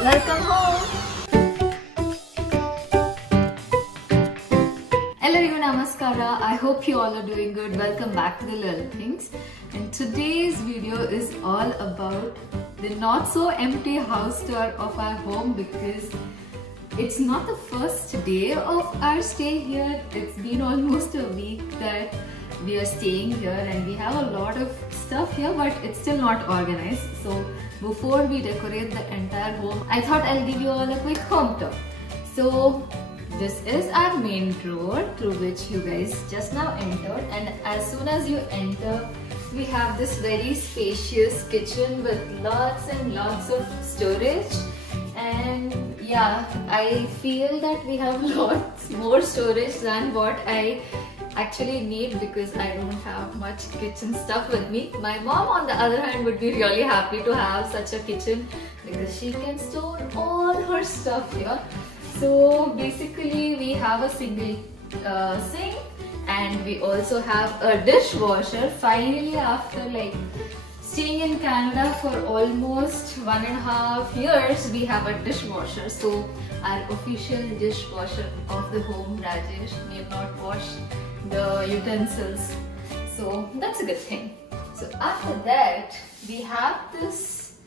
Welcome home! Hello everyone, namaskara. I hope you all are doing good. Welcome back to the Little Things. And today's video is all about the not so empty house tour of our home, because it's not the first day of our stay here. It's been almost a week that we are staying here and we have a lot of stuff here, but it's still not organized. So before we decorate the entire home, I thought I'll give you all a quick home tour. So this is our main drawer through which you guys just now entered, and as soon as you enter, we have this very spacious kitchen with lots and lots of storage. And yeah, I feel that we have lots more storage than what I actually need, because I don't have much kitchen stuff with me. My mom, on the other hand, would be really happy to have such a kitchen because she can store all her stuff here. So basically we have a single sink, and we also have a dishwasher. Finally, after like staying in Canada for almost 1.5 years, we have a dishwasher. So our official dishwasher of the home, Rajesh, may not wash the utensils, so that's a good thing. So after that, we have this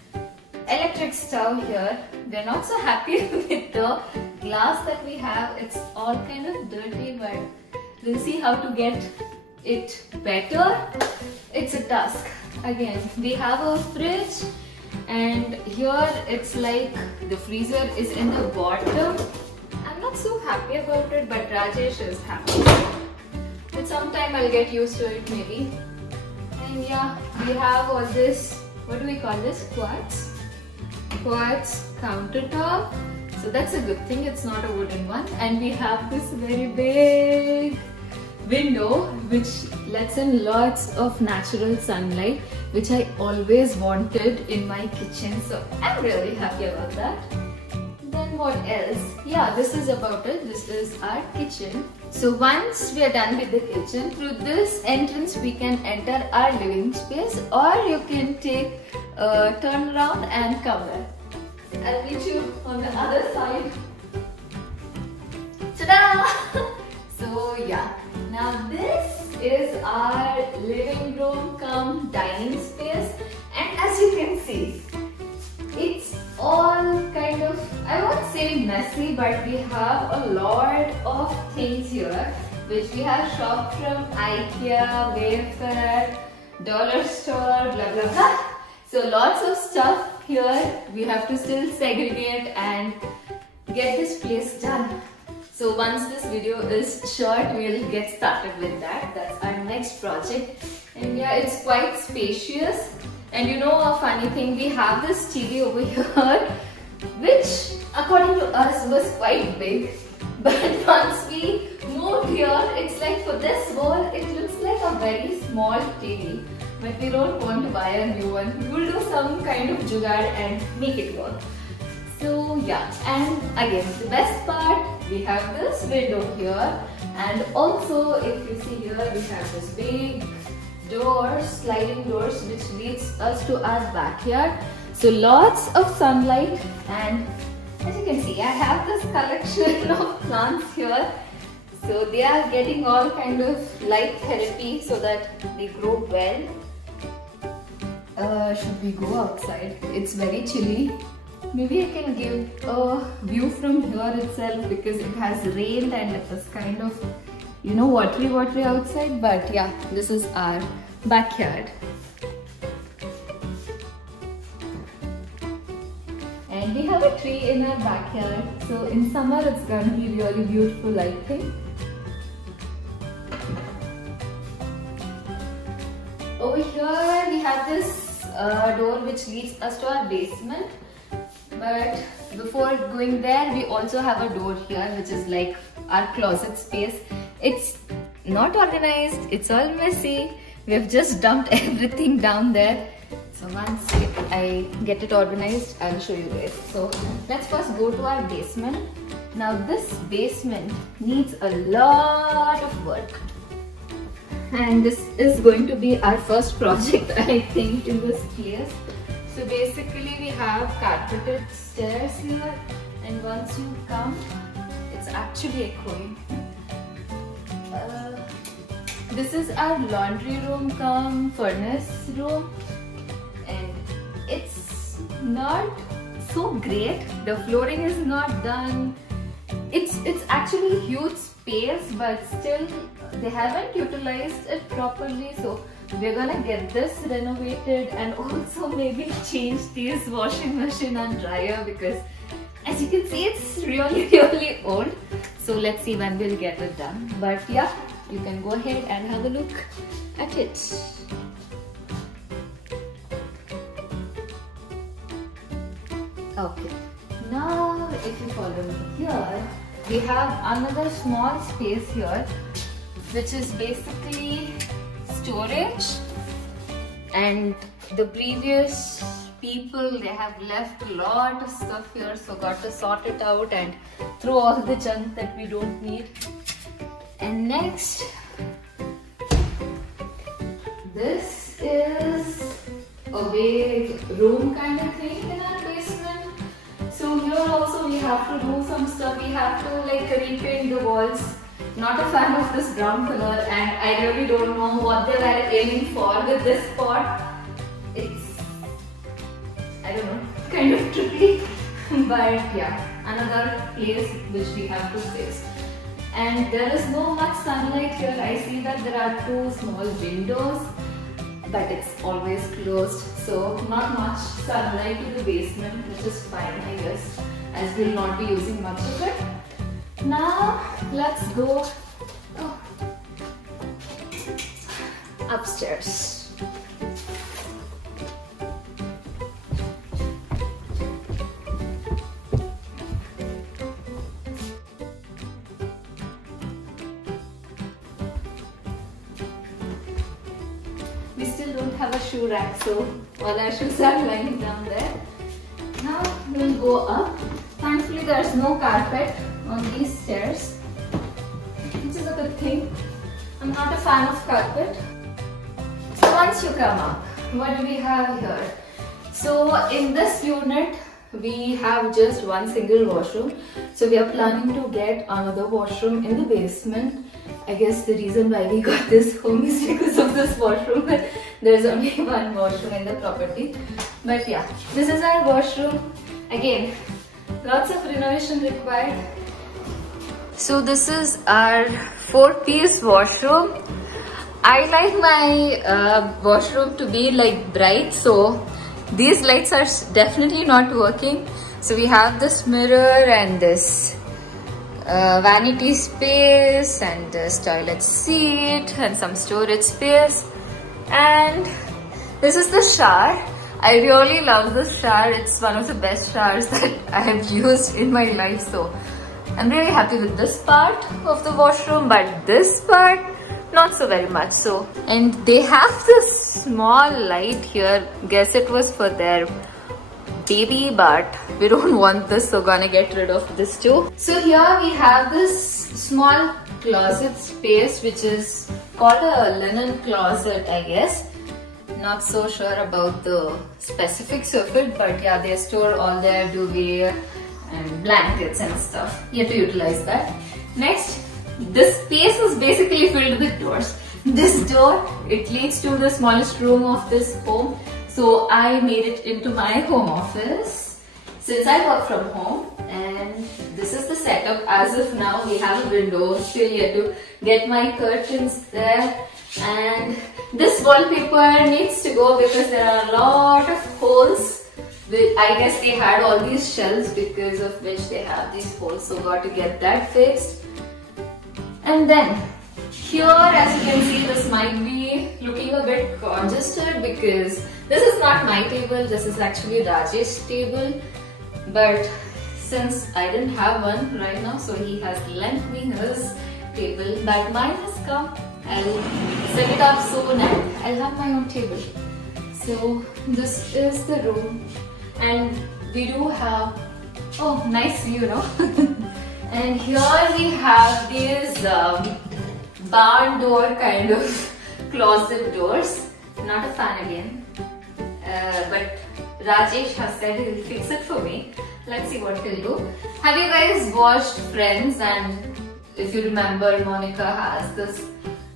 electric stove here. We're not so happy with the glass that we have. It's all kind of dirty, but we'll see how to get it better. It's a task. Again, we have a fridge, and here it's like the freezer is in the bottom. I'm not so happy about it, but Rajesh is happy. But sometime I'll get used to it maybe. And yeah, we have all this, what do we call this? Quartz countertop. So that's a good thing, it's not a wooden one. And we have this very big window which lets in lots of natural sunlight, which I always wanted in my kitchen. So I'm really happy about that. Then what else? Yeah, this is about it. This is our kitchen. So once we are done with the kitchen, through this entrance we can enter our living space, or you can take a turn around and come in. I'll meet you on the other side. Ta-da! So yeah, now this is our living room cum dining space, and as you can see, it's all kind of, I won't say messy, but we have a lot of things here which we have shopped from IKEA, Wayfair, Dollar Store, blah blah blah. So lots of stuff here. We have to still segregate and get this place done. So once this video is short, we'll get started with that. That's our next project. And yeah, it's quite spacious. And you know a funny thing, we have this TV over here, which according to us was quite big. But once we moved here, it's like for this wall, it looks like a very small TV. But we don't want to buy a new one. We'll do some kind of jugaad and make it work. So yeah, and again, the best part, we have this window here. And also, if you see here, we have this big doors, sliding doors, which leads us to our backyard. So lots of sunlight, and as you can see, I have this collection of plants here. So they are getting all kind of light therapy so that they grow well. Should we go outside? It's very chilly. Maybe I can give a view from here itself, because it has rained and it is kind of, you know, watery outside. But yeah, this is our backyard. And we have a tree in our backyard. So in summer it's going to be really beautiful, I think. Over here we have this door which leads us to our basement. But before going there, we also have a door here which is like our closet space. It's not organized, it's all messy. We have just dumped everything down there. So once I get it organized, I'll show you guys. So let's first go to our basement. Now this basement needs a lot of work. And this is going to be our first project, I think, in this place. So basically we have carpeted stairs here, and once you come, it's actually echoing. This is our laundry room cum furnace room, and it's not so great. The flooring is not done. It's actually a huge space, but still they haven't utilized it properly. So we're gonna get this renovated and also maybe change this washing machine and dryer, because as you can see it's really old. So let's see when we'll get it done. But yeah, you can go ahead and have a look at it. Okay, now if you follow me here, we have another small space here, which is basically storage. And the previous people, they have left a lot of stuff here, so got to sort it out and throw all the junk that we don't need. And next, this is a big room kind of thing in our basement. So here also we have to do some stuff. We have to like repaint the walls. Not a fan of this brown color, and I really don't know what they were aiming for with this pot. It's, I don't know, kind of tricky. But yeah, another place which we have to fix. And there is no much sunlight here. I see that there are 2 small windows, but it's always closed. So not much sunlight in the basement, which is fine, I guess, as we'll not be using much of it. Now let's go upstairs. We still don't have a shoe rack, so all our shoes are lying down there. Now we'll go up. Thankfully there's no carpet on these stairs, which is a good thing. I'm not a fan of carpet. So once you come up, what do we have here? So in this unit, we have just one single washroom. So we are planning to get another washroom in the basement. I guess the reason why we got this home is because of this washroom. There's only one washroom in the property. But yeah, this is our washroom. Again, lots of renovation required. So this is our 4-piece washroom. I like my washroom to be like bright, so these lights are definitely not working. So we have this mirror and this vanity space and this toilet seat and some storage space. And this is the shower. I really love this shower. It's one of the best showers that I have used in my life. So I'm really happy with this part of the washroom, but this part not so very much. So, and they have this small light here. Guess it was for their baby, but we don't want this, so gonna get rid of this too. So here we have this small closet space, which is called a linen closet, I guess. Not so sure about the specifics of it, but yeah, they store all their duvet and blankets and stuff. You have to utilize that. Next, this space is basically filled with doors. This door, it leads to the smallest room of this home. So I made it into my home office since I work from home, and this is the setup as of now. We have a window, still yet to get my curtains there, and this wallpaper needs to go because there are a lot of holes. I guess they had all these shelves because of which they have these holes, so got to get that fixed. And then here, as you can see, this might be looking a bit congested because this is not my table, this is actually Rajesh's table. But since I didn't have one right now, so he has lent me his table. But mine has come. I'll set it up soon and I'll have my own table. So this is the room, and we do have, oh, nice view, no? And here we have these barn door kind of closet doors. Not a fan again, but Rajesh has said he'll fix it for me. Let's see what he'll do. Have you guys watched Friends? And if you remember, Monica has this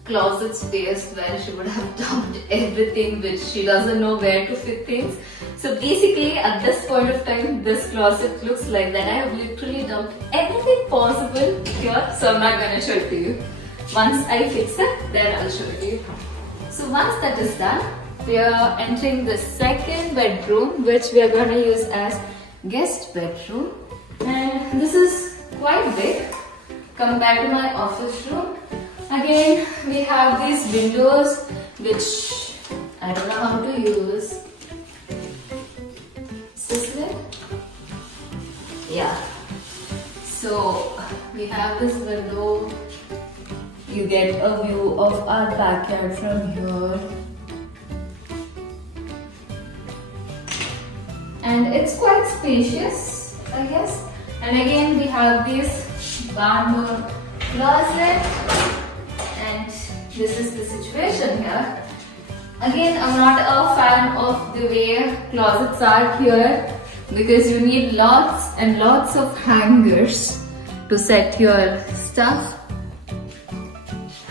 closet space where she would have dumped everything which she doesn't know where to fit things. So basically at this point of time, this closet looks like that. I have literally dumped everything possible here, so I'm not gonna show it to you. Once I fix it, then I'll show it to you. So once that is done, we are entering the second bedroom, which we are gonna use as guest bedroom. And this is quite big compared to my office room. Again, we have these windows which I don't know how to use. Is this it? Yeah. So we have this window. You get a view of our backyard from here. And it's quite spacious, I guess. And again, we have this barn door closet. And this is the situation here. Again, I'm not a fan of the way closets are here because you need lots and lots of hangers to set your stuff.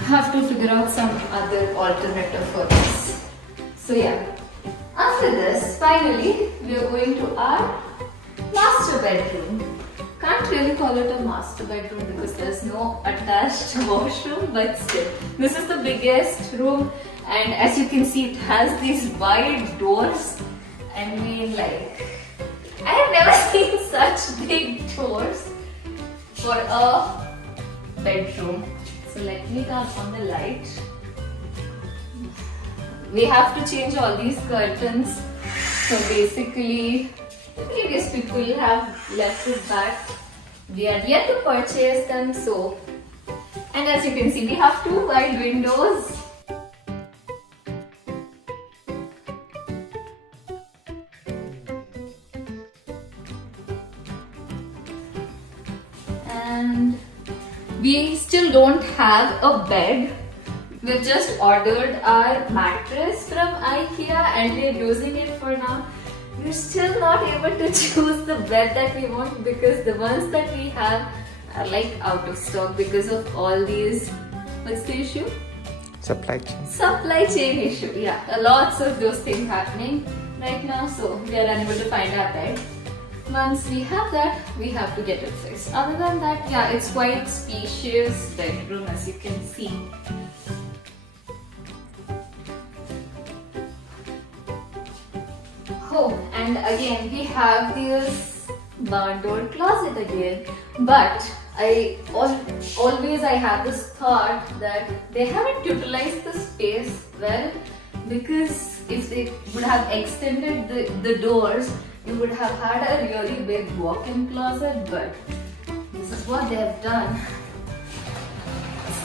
Have to figure out some other alternative for this. So yeah, after this, finally, we are going to our master bedroom. Can't really call it a master bedroom because there's no attached washroom, but still, this is the biggest room, and as you can see, it has these wide doors. I mean, like, I have never seen such big doors for a bedroom. So let me turn on the light. We have to change all these curtains. So basically, the previous people have left it back. We are yet to purchase them, so. And as you can see, we have two wide windows. And we still don't have a bed. We've just ordered our mattress from IKEA and we're using it for now. We're still not able to choose the bed that we want because the ones that we have are like out of stock because of all these, what's the issue? Supply chain. Supply chain issue, yeah. Lots of those things happening right now, so we are unable to find our bed. Once we have that, we have to get it fixed. Other than that, yeah, it's quite spacious bedroom as you can see. Oh, and again we have this barn door closet again, but I always have this thought that they haven't utilized the space well, because if they would have extended the doors, you would have had a really big walk-in closet, but this is what they have done.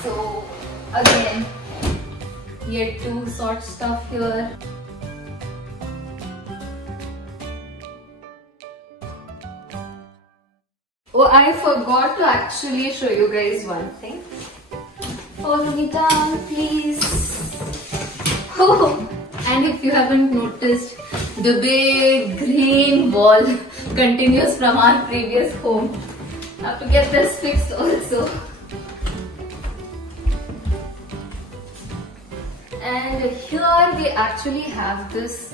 So again, yet to sort stuff here. Oh, I forgot to actually show you guys one thing. Follow me down, please. Oh, and if you haven't noticed, the big green wall continues from our previous home. I have to get this fixed also. And here we actually have this,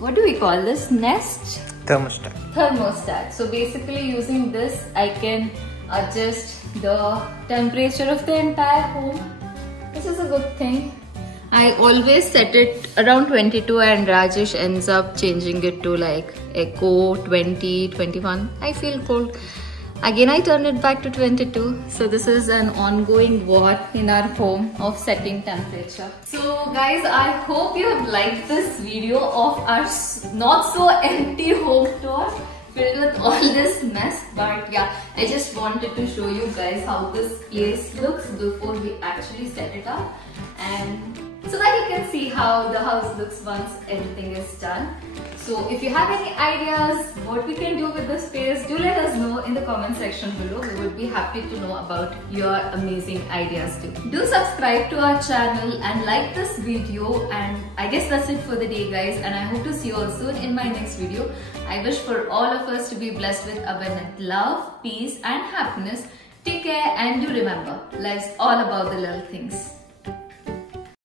what do we call this? Nest? Thermostat. So basically using this, I can adjust the temperature of the entire home, which is a good thing. I always set it around 22 and Rajesh ends up changing it to like Echo 20, 21. I feel cold. Again, I turned it back to 22. So this is an ongoing war in our home of setting temperature. So guys, I hope you have liked this video of our not so empty home tour filled with all this mess. But yeah, I just wanted to show you guys how this place looks before we actually set it up. And so that you can see how the house looks once everything is done. So if you have any ideas what we can do with the space, do let us know in the comment section below. We would be happy to know about your amazing ideas too. Do subscribe to our channel and like this video, and I guess that's it for the day guys, and I hope to see you all soon in my next video. I wish for all of us to be blessed with abundant love, peace and happiness. Take care and do remember, life's all about the little things.